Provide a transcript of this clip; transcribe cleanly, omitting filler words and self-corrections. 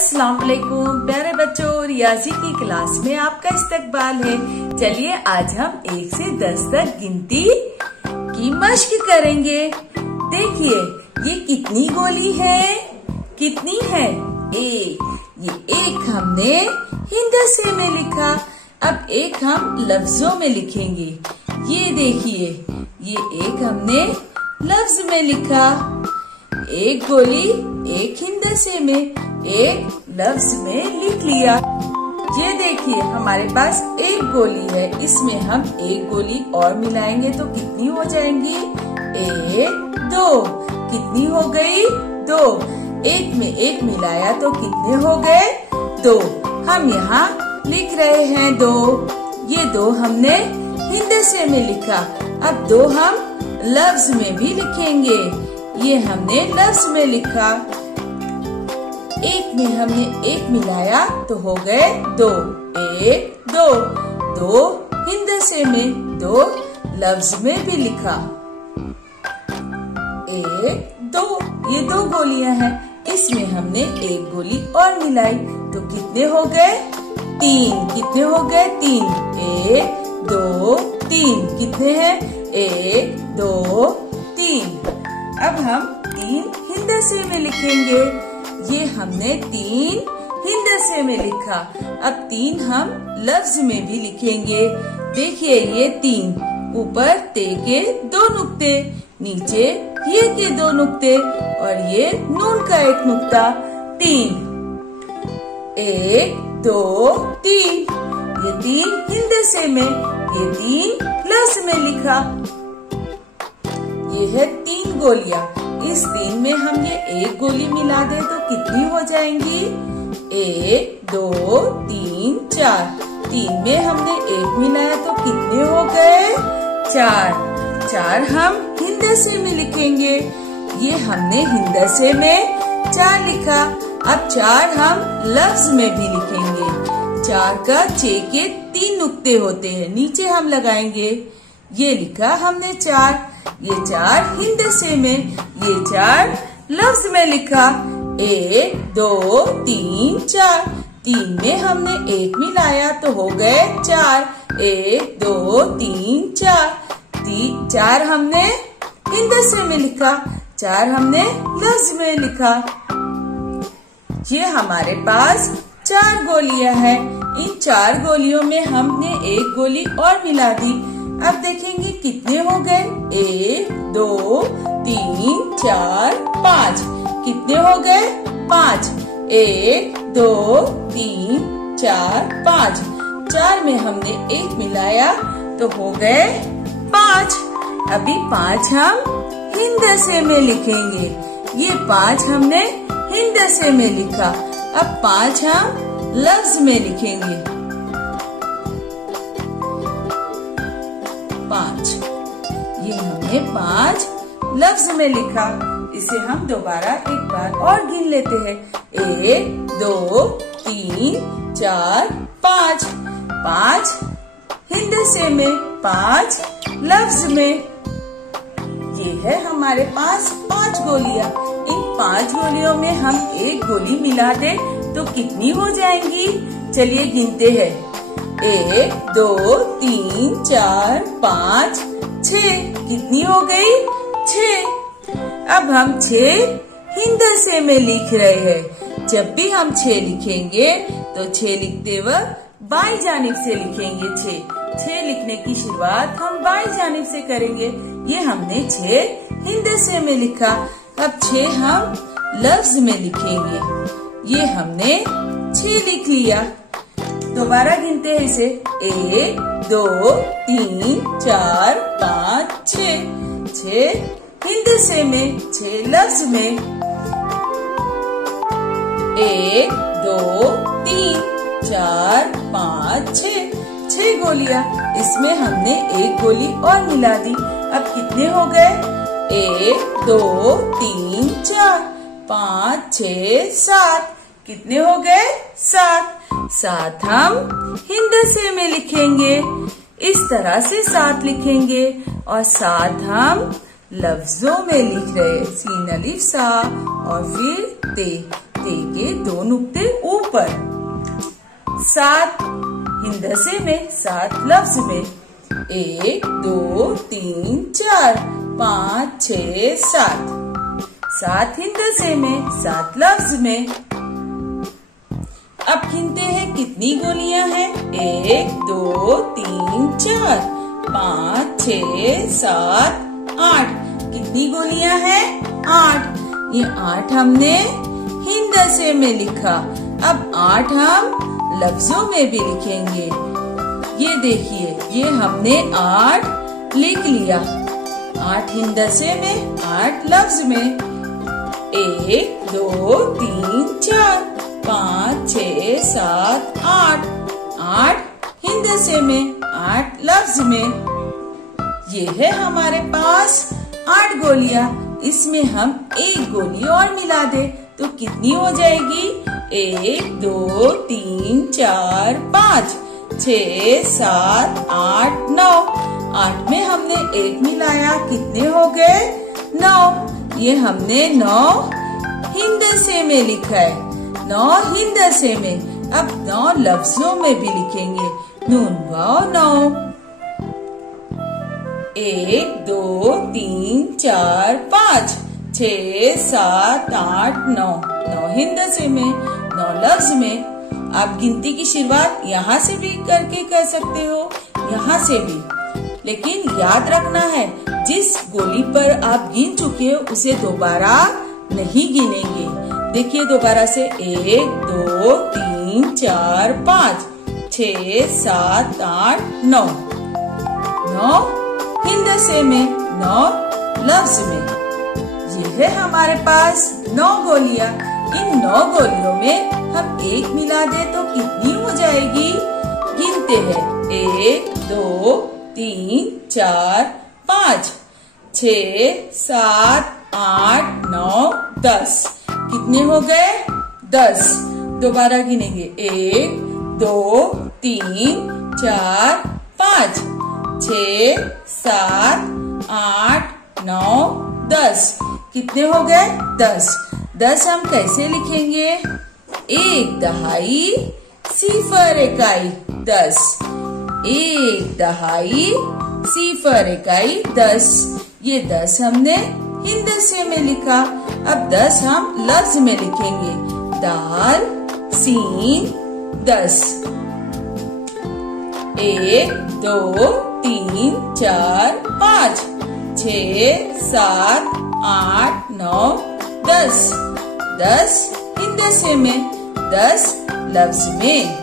अस्सलाम वालेकुम प्यारे बच्चों, रियाजी की क्लास में आपका इस्तकबाल है। चलिए आज हम 1 से 10 तक गिनती की मश्क करेंगे। देखिए ये कितनी गोली है, कितनी है? एक। ये एक हमने हिंदसे में लिखा। अब एक हम लफ्जों में लिखेंगे। ये देखिए ये एक हमने लफ्ज में लिखा। एक गोली एक हिंदसे में एक लफ्ज में लिख लिया। ये देखिए हमारे पास एक गोली है, इसमें हम एक गोली और मिलाएंगे तो कितनी हो जाएंगी? 1 2। कितनी हो गई? 2। एक में एक मिलाया तो कितने हो गए? 2। हम यहाँ लिख रहे हैं 2। ये 2 हमने हिंदसे में लिखा। अब 2 हम लफ्ज में भी लिखेंगे। ये हमने लफ्ज में लिखा। एक में हमने एक मिलाया तो हो गए 2। 1 2। 2 हिंदसे में, 2 लफ्ज में भी लिखा। 1 2। ये 2 गोलियां हैं, इसमें हमने एक गोली और मिलाई तो कितने हो गए? 3। कितने हो गए? 3। 1 2 3। कितने हैं? 1 2 3। अब हम 3 हिंदसे में लिखेंगे। ये हमने 3 हिंदसे में लिखा। अब 3 हम लफ्ज में भी लिखेंगे। देखिए ये 3, ऊपर ते के 2 नुक्ते, नीचे ये के 2 नुक्ते और ये नून का 1 नुक्ता। 3। 1 2 3। ये 3 हिंदसे में, ये 3 लफ्ज में लिखा। ये है 3 गोलियां। इस 3 में हम ये एक गोली मिला दे तो कितनी हो जाएंगी? 1 2 3 4। 3 में हमने एक मिलाया तो कितने हो गए? 4। 4 हम हिंदसे में लिखेंगे। ये हमने हिंदसे में 4 लिखा। अब 4 हम लफ्ज में भी लिखेंगे। 4 का 6 के 3 नुक्ते होते हैं, नीचे हम लगाएंगे। ये लिखा हमने 4। ये 4 हिंदसे में, ये 4 लफ्ज में लिखा। 1 2 3 4। 3 में हमने एक मिलाया तो हो गए 4। 1 2 3 4। 4 हमने हिंदसे में लिखा, 4 हमने लफ्ज में लिखा। ये हमारे पास 4 गोलियां हैं। इन 4 गोलियों में हमने एक गोली और मिला दी। अब देखेंगे कितने हो गए? 1 2 3 4 5। कितने हो गए? 5। 1 2 3 4 5। 4 में हमने एक मिलाया तो हो गए 5। अभी 5 हम हिंदसे में लिखेंगे। ये 5 हमने हिंदसे में लिखा। अब 5 हम लफ्ज में लिखेंगे। 5। ये हमने 5 लफ्ज में लिखा। इसे हम दोबारा एक बार और गिन लेते हैं। 1 2 3 4 5। 5 हिंदसे में, 5 लफ्ज में। ये है हमारे पास 5 गोलियां। इन 5 गोलियों में हम एक गोली मिला दे तो कितनी हो जाएंगी? चलिए गिनते हैं। 1 2 3 4 5 6। कितनी हो गई? 6। अब हम 6 हिंदसे में लिख रहे हैं। जब भी हम 6 लिखेंगे तो 6 लिखते वक्त बाईं जानिब से लिखेंगे। 6 लिखने की शुरुआत हम बाईं जानिब से करेंगे। ये हमने 6 हिंदसे में लिखा। अब 6 हम लफ्ज में लिखेंगे। ये हमने 6 लिख लिया। दोबारा गिनते हैं इसे। 1 2 3 4 5 6। 6 हिंदसे में, 6 लफ्ज में। 1 2 3 4 5 6। 6 गोलियां, इसमें हमने एक गोली और मिला दी। अब कितने हो गए? 1 2 3 4 5 6 7। कितने हो गए? 7। 7 हम हिंदसे में लिखेंगे। इस तरह से 7 लिखेंगे और 7 हम लफ्जों में लिख रहे। सीन अलिफ सा और फिर ते। ते के 2 नुक्ते ऊपर। 7 हिंदसे में 7 लफ्ज में 1 2 3 4 5 6 7। 7 हिंदसे में 7 लफ्ज में। अब गिनते हैं कितनी गोलियां हैं। 1 2 3 4 5 6 7 8। कितनी गोलियां हैं? 8। ये 8 हमने हिंदसे में लिखा। अब 8 हम लफ्जों में भी लिखेंगे। ये देखिए, ये हमने 8 लिख लिया। 8 हिंदसे में 8 लफ्ज में। 1 2 3 4 5 6 7 8। 8 हिंदसे में 8 लफ्ज में। ये है हमारे पास 8 गोलियां। इसमें हम एक गोली और मिला दे तो कितनी हो जाएगी? 1 2 3 4 5 6 7 8 9। 8 में हमने एक मिलाया, कितने हो गए? 9। ये हमने 9 हिंदसे में लिखा है। 9 हिंदसे में। अब 9 लफ्जों में भी लिखेंगे। नून वाओ 9। 1 2 3 4 5 6 7 8 9। 9 हिंदसे में, 9 लफ्ज में। आप गिनती की शुरुआत यहाँ से भी करके कर सकते हो, यहाँ से भी। लेकिन याद रखना है, जिस गोली पर आप गिन चुके हो उसे दोबारा नहीं गिनेंगे। देखिए दोबारा से 1 2 3 4 5 6 7 8 9। 9 हिंदसे में, 9 लफ्ज में। ये है हमारे पास 9 गोलियां। इन 9 गोलियों में हम एक मिला दे तो कितनी हो जाएगी? गिनते हैं। 1 2 3 4 5 6 7 8 9 10। कितने हो गए? 10। दोबारा गिनेंगे। 1 2 3 4 5 6 7 8 9 10। कितने हो गए? 10। 10 हम कैसे लिखेंगे? 1 दहाई 0 इकाई 10। 1 दहाई 0 इकाई 10। ये 10 हमने हिंदसे में लिखा। अब 10 हम लफ्ज में लिखेंगे। दाल सीन 10। 1 2 3 4 5 6 7 8 9 10। 10 हिंदसे में, 10 लफ्ज में।